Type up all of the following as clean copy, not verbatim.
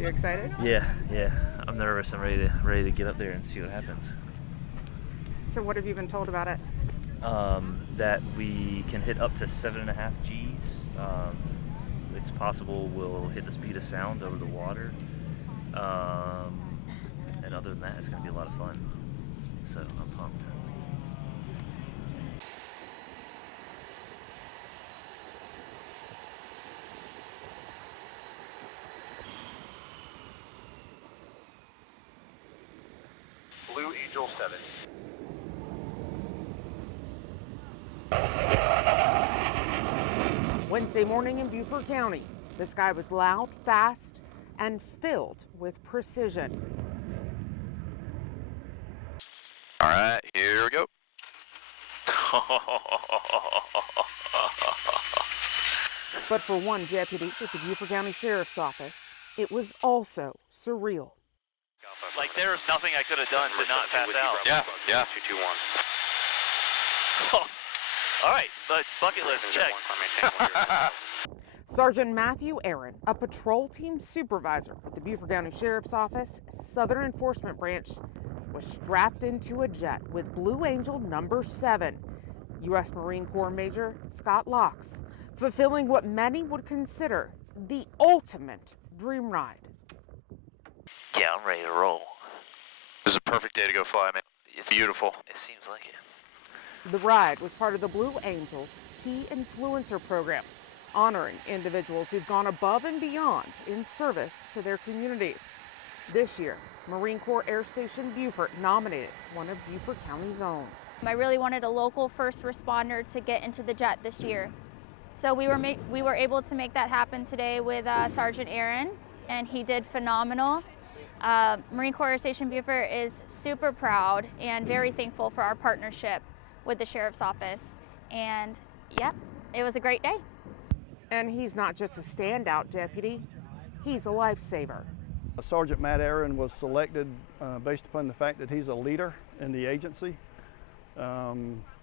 you excited? Yeah. I'm nervous. I'm ready to get up there and see what happens. So what have you been told about it? That we can hit up to 7.5 Gs. It's possible we'll hit the speed of sound over the water. And other than that, it's going to be a lot of fun. So I'm pumped. Blue Angel 7. Wednesday morning in Beaufort County, the sky was loud, fast, and filled with precision. All right, here we go. But for one deputy at the Beaufort County Sheriff's Office, it was also surreal. Like, there was nothing I could have done to not pass out. Yeah. 221. All right, but bucket list check. Sergeant Matthew Aaron, a patrol team supervisor with the Beaufort County Sheriff's Office Southern Enforcement Branch, was strapped into a jet with Blue Angel number 7, U.S. Marine Corps Major Scott Locks, fulfilling what many would consider the ultimate dream ride. Yeah, I'm ready to roll. This is a perfect day to go fly, man. It's beautiful. It seems like it. The ride was part of the Blue Angels Key Influencer Program, honoring individuals who've gone above and beyond in service to their communities. This year, Marine Corps Air Station Beaufort nominated one of Beaufort County's own. I really wanted a local first responder to get into the jet this year. So we were able to make that happen today with Sergeant Aaron, and he did phenomenal. Marine Corps Air Station Beaufort is super proud and very thankful for our partnership with the Sheriff's Office. And yeah, it was a great day. And he's not just a standout deputy, he's a lifesaver. Sergeant Matt Aaron was selected based upon the fact that he's a leader in the agency.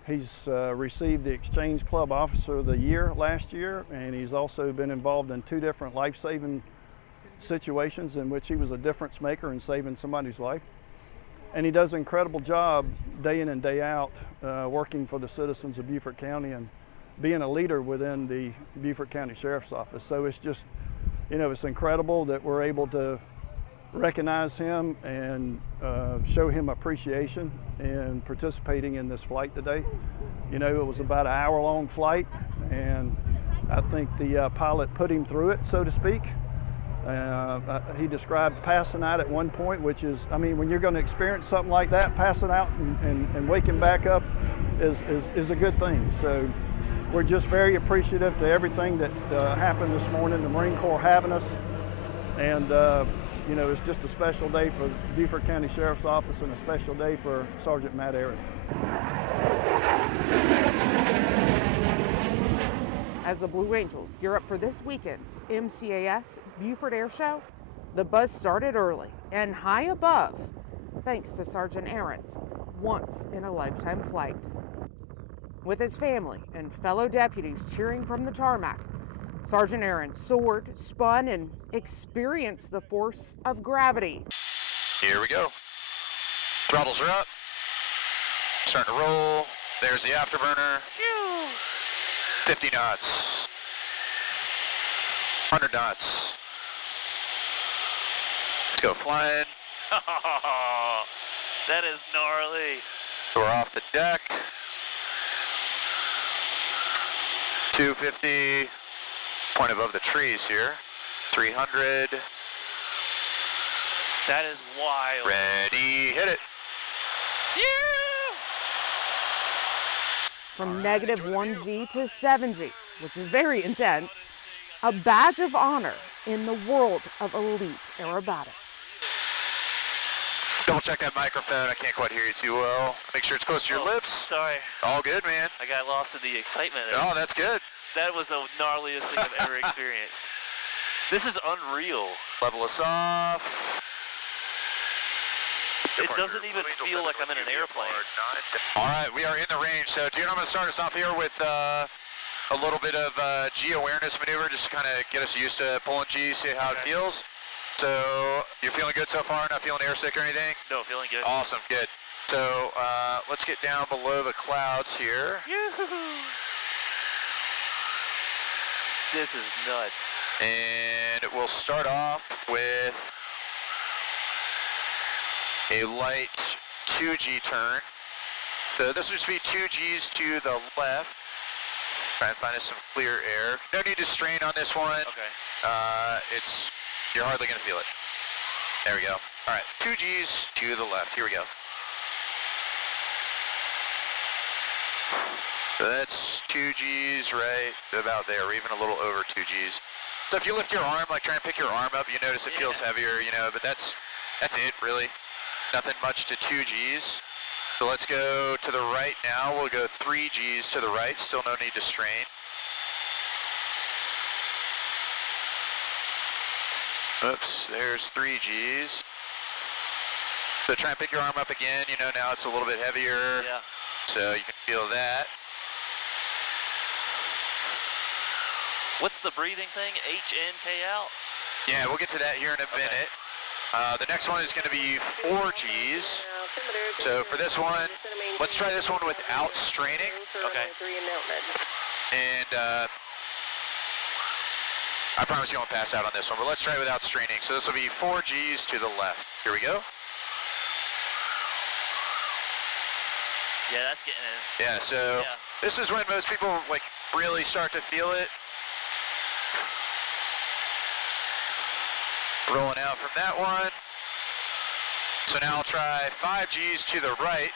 He's received the Exchange Club Officer of the Year last year, and he's also been involved in 2 different life-saving situations in which he was a difference maker in saving somebody's life. And he does an incredible job day in and day out working for the citizens of Beaufort County and being a leader within the Beaufort County Sheriff's Office. So it's just, it's incredible that we're able to recognize him and show him appreciation in participating in this flight today. It was about an hour-long flight, and I think the pilot put him through it, so to speak. He described passing out at one point, which is, when you're going to experience something like that, passing out and waking back up is a good thing. So we're just very appreciative to everything that happened this morning, the Marine Corps having us. And, it's just a special day for the Beaufort County Sheriff's Office and a special day for Sergeant Matt Aaron. As the Blue Angels gear up for this weekend's MCAS Beaufort Air Show, the buzz started early and high above, thanks to Sergeant Aaron's once-in-a-lifetime flight. With his family and fellow deputies cheering from the tarmac, Sergeant Aaron soared, spun, and experienced the force of gravity. Here we go. Throttles are up. Starting to roll. There's the afterburner. 50 knots. 100 knots. Let's go flying. That is gnarly. We're off the deck. 250. Point above the trees here. 300. That is wild. Ready, hit it. From negative 1G to 7G, which is very intense, a badge of honor in the world of elite aerobatics. Double check that microphone. I can't quite hear you too well. Make sure it's close to your lips. Sorry. All good, man. I got lost in the excitement. Oh, that's good. That was the gnarliest thing I've ever experienced. This is unreal. Level us off. It doesn't even feel like I'm in an airplane. All right, we are in the range. So, Gene, I'm going to start us off here with a little bit of G awareness maneuver, just to kind of get us used to pulling G, see how it feels. So you're feeling good so far? Not feeling airsick or anything? No, feeling good. Awesome, good. So let's get down below the clouds here. Yoo-hoo. This is nuts. And we'll start off with a light 2G turn. So this will just be 2Gs to the left. Try and find us some clear air. No need to strain on this one. Okay. You're hardly gonna feel it. There we go. All right, 2Gs to the left. Here we go. So that's 2Gs right about there, or even a little over 2Gs. So if you lift your arm, like try and pick your arm up, you notice it feels heavier, you know, but that's it, really. Nothing much to 2Gs. So let's go to the right now. We'll go 3Gs to the right. Still no need to strain. Oops, there's 3Gs. So try and pick your arm up again. You know, now it's a little bit heavier. Yeah. So you can feel that. What's the breathing thing? H in, K out? Yeah, we'll get to that here in a minute. The next one is going to be 4Gs. So for this one, let's try this one without straining. Okay. And I promise you won't pass out on this one, but let's try it without straining. So this will be 4Gs to the left. Here we go. Yeah, that's getting in. Yeah, so this is when most people like really start to feel it. Rolling out from that one. So now I'll try 5Gs to the right.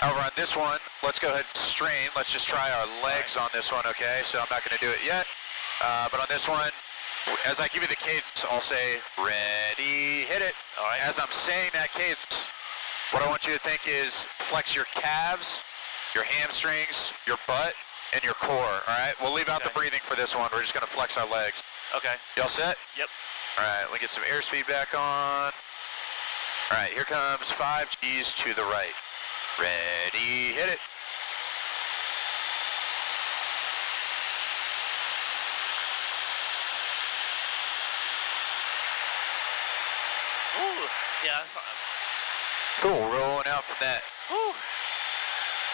However, on this one, let's go ahead and strain. Let's just try our legs on this one, okay? So I'm not going to do it yet. But on this one, as I give you the cadence, I'll say, ready, hit it. All right. As I'm saying that cadence, what I want you to think is flex your calves, your hamstrings, your butt, and your core, all right? We'll leave out the breathing for this one. We're just going to flex our legs. Okay. You all set? Yep. All right, let me get some airspeed back on. All right, here comes 5Gs to the right. Ready, hit it. Ooh. Yeah, that's fine. Cool, rolling out from that. Ooh.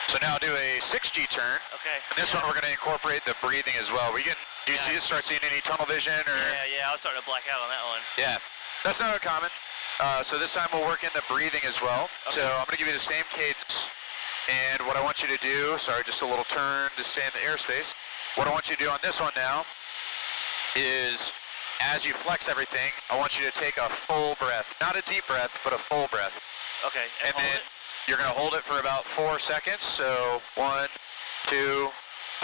So now do a 6G turn. Okay. And this one we're gonna incorporate the breathing as well. Do you start seeing any tunnel vision or? Yeah, I was starting to black out on that one. Yeah, that's not uncommon. So this time we'll work in the breathing as well. Okay. So I'm gonna give you the same cadence. And what I want you to do, sorry, just a little turn to stay in the airspace. What I want you to do on this one now is, as you flex everything, I want you to take a full breath. Not a deep breath, but a full breath. Okay. And hold then it. you're gonna hold it for about 4 seconds. So 1, 2,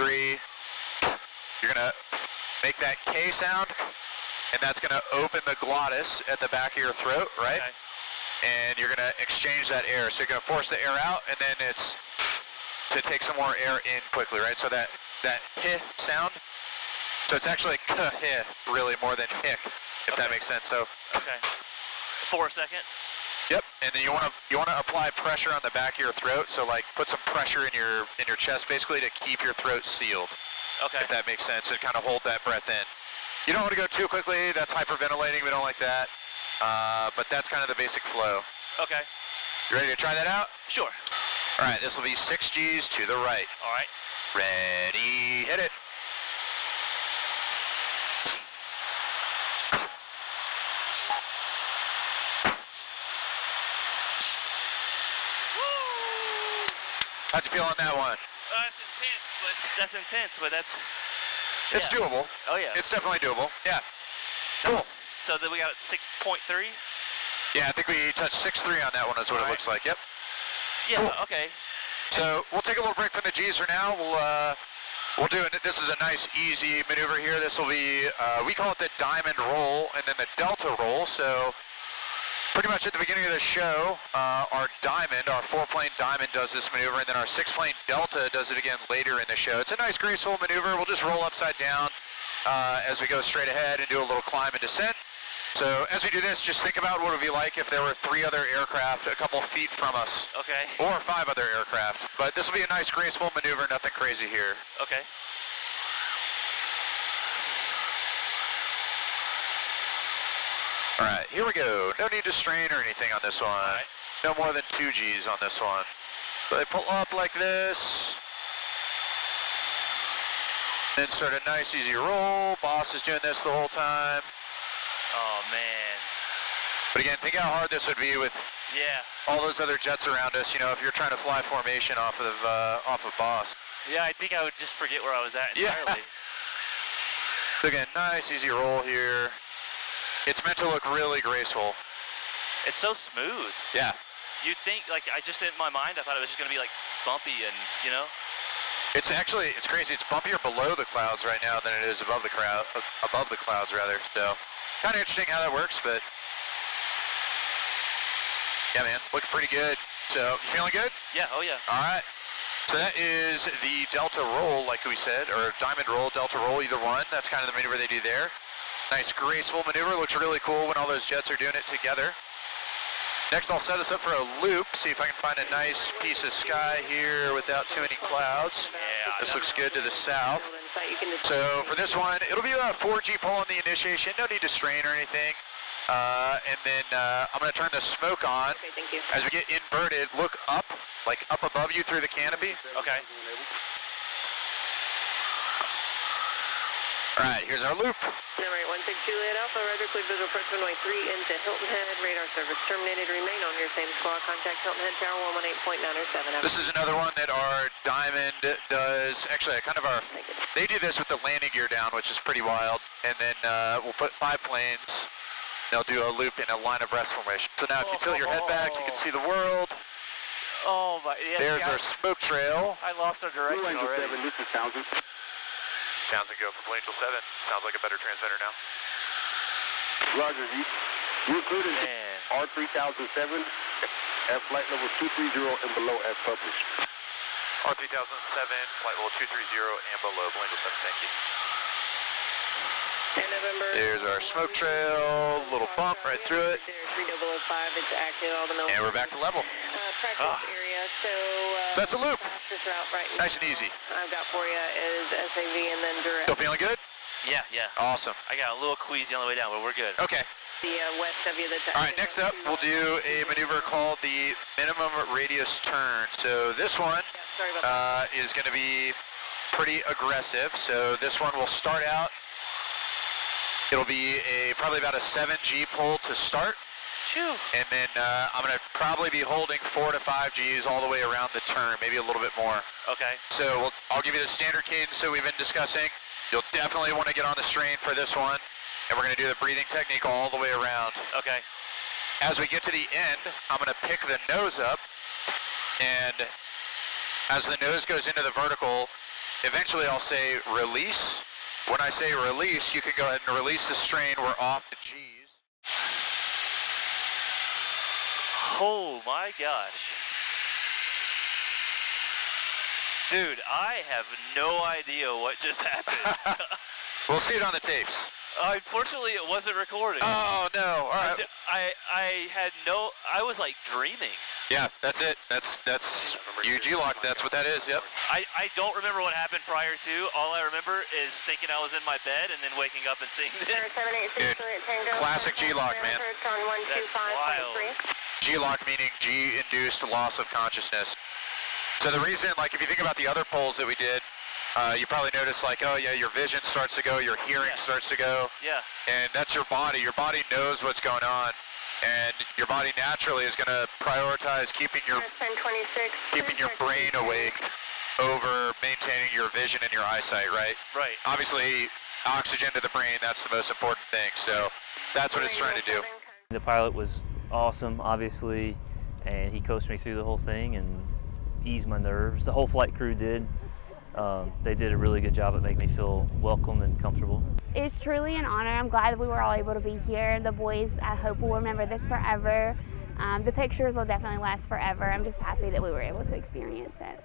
3. You're gonna make that K sound, and that's gonna open the glottis at the back of your throat, right? Okay. And you're gonna exchange that air. So you're gonna force the air out, and then it's to take some more air in quickly, right? So that hih sound. So it's actually k-hih, really, more than hic, if that makes sense. So. Okay. 4 seconds. Yep, and then you wanna apply pressure on the back of your throat. So like put some pressure in your chest, basically to keep your throat sealed. Okay. If that makes sense, and kind of hold that breath in. You don't want to go too quickly. That's hyperventilating. We don't like that. But that's kind of the basic flow. Okay. You ready to try that out? Sure. All right, this will be 6Gs to the right. All right. Ready, hit it. How'd you feel on that one? That's intense, but that's... It's yeah. doable. Oh, yeah. It's definitely doable. Yeah. Cool. So then we got 6.3? Yeah, I think we touched 6.3 on that one is what it looks like. Yep. Yeah, Cool. okay. So we'll take a little break from the G's for now. We'll do it. This is a nice, easy maneuver here. This will be, we call it the diamond roll and then the delta roll. So pretty much at the beginning of the show, our diamond, our 4-plane diamond does this maneuver, and then our 6-plane delta does it again later in the show. It's a nice, graceful maneuver. We'll just roll upside down as we go straight ahead and do a little climb and descent. So as we do this, just think about what it would be like if there were 3 other aircraft a couple feet from us. Okay. Or 5 other aircraft. But this will be a nice, graceful maneuver, nothing crazy here. Okay. All right, here we go. No need to strain or anything on this one. Right. No more than 2 Gs on this one. So they pull up like this. Then start a nice easy roll. Boss is doing this the whole time. Oh man. But again, think how hard this would be with Yeah. all those other jets around us, you know, if you're trying to fly formation off of Boss. Yeah, I think I would just forget where I was at Yeah. entirely. So again, nice easy roll here. It's meant to look really graceful. It's so smooth. Yeah. You'd think, like, I just, in my mind, I thought it was just going to be, like, bumpy and, you know? It's crazy. It's bumpier below the clouds right now than it is above the clouds rather. So kind of interesting how that works, but yeah, man, looking pretty good. So you feeling good? Yeah, oh yeah. All right. So that is the Delta roll, like we said, or Diamond roll, Delta roll, either one. That's kind of the maneuver they do there. Nice graceful maneuver. Looks really cool when all those jets are doing it together. Next, I'll set us up for a loop, see if I can find a nice piece of sky here without too many clouds. Yeah. This looks good to the south. So for this one, it'll be a 4G pull on the initiation. No need to strain or anything. And then I'm going to turn the smoke on. Okay, thank you. As we get inverted, look up, like up above you through the canopy. Okay. All right, here's our loop. Number 816 Juliet Alpha, Roger, clear visual approach runway 3 into Hilton Head. Radar service terminated. Remain on your same squawk. Contact Hilton Head Tower 118.907. This is another one that our Diamond does. Actually, they do this with the landing gear down, which is pretty wild. And then we'll put 5 planes. They'll do a loop in a line of breast formation. So now if you tilt your head back, you can see the world. Oh my, yeah. There's our smoke trail. I lost our direction already. This is Townsend. Townsend, go for Blue Angel 7. Sounds like a better transmitter now. Roger, you included Man. R3007 at flight level 230 and below as published. R3007, flight level 230 and below. Blue Angel 7, thank you. And November. There's our smoke trail, little bump right through it. There's 3005, it's active, all the And we're back to level. practice area, so That's a loop. fastest route right now. Nice and easy. I've got for you is SAV and then direct. Still feeling good? Yeah, yeah. Awesome. I got a little queasy on the way down, but we're good. Okay. The west of you that's All right, next up, we'll do a maneuver called the minimum radius turn. So this one sorry about is going to be pretty aggressive. So this one will start out. It'll be probably about a 7G pull to start. Phew. And then I'm going to probably be holding 4 to 5 Gs all the way around the turn, maybe a little bit more. Okay. So I'll give you the standard cadence that we've been discussing. You'll definitely want to get on the strain for this one. And we're going to do the breathing technique all the way around. Okay. As we get to the end, I'm going to pick the nose up. And as the nose goes into the vertical, eventually I'll say release. When I say release, you can go ahead and release the strain. We're off the Gs. Oh my gosh. Dude, I have no idea what just happened. We'll see it on the tapes. Unfortunately, it wasn't recorded. Oh, no. All right. I was like dreaming. Yeah, that's it. That's UG-lock. That's what that is. Yep. I don't remember what happened prior to. All I remember is thinking I was in my bed and then waking up and seeing this. Dude, classic G-lock, man. That's wild. G-lock meaning G-induced loss of consciousness. So the reason, like, if you think about the other polls that we did, you probably notice, like, oh yeah, your vision starts to go, your hearing starts to go. Yeah. And that's your body. Your body knows what's going on. And your body naturally is going to prioritize keeping your brain awake over maintaining your vision and your eyesight, right? Right. Obviously, oxygen to the brain, that's the most important thing. So that's what it's trying to do. The pilot was awesome, obviously, and he coached me through the whole thing and eased my nerves. The whole flight crew did. They did a really good job at making me feel welcome and comfortable. It's truly an honor. I'm glad that we were all able to be here. The boys, I hope, will remember this forever. The pictures will definitely last forever. I'm just happy that we were able to experience it.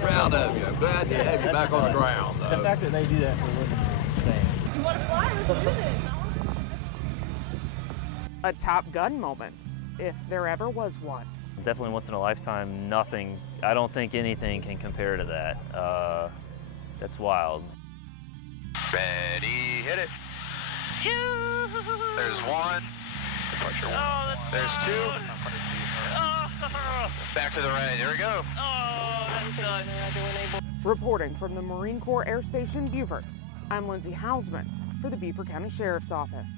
Proud of you. I'm glad to have you back on the ground, though. The fact that they do that for a living is insane. You want to fly? Let's do this. A Top Gun moment, if there ever was one. Definitely once in a lifetime. Nothing, I don't think anything can compare to that. That's wild. Ready, hit it. There's 1, departure 1. Oh, that's There's 2. Oh, Back to the right. Here we go. oh, that's nuts. Reporting from the Marine Corps Air Station Beaufort, I'm Lindsay Hausman for the Beaufort County Sheriff's Office.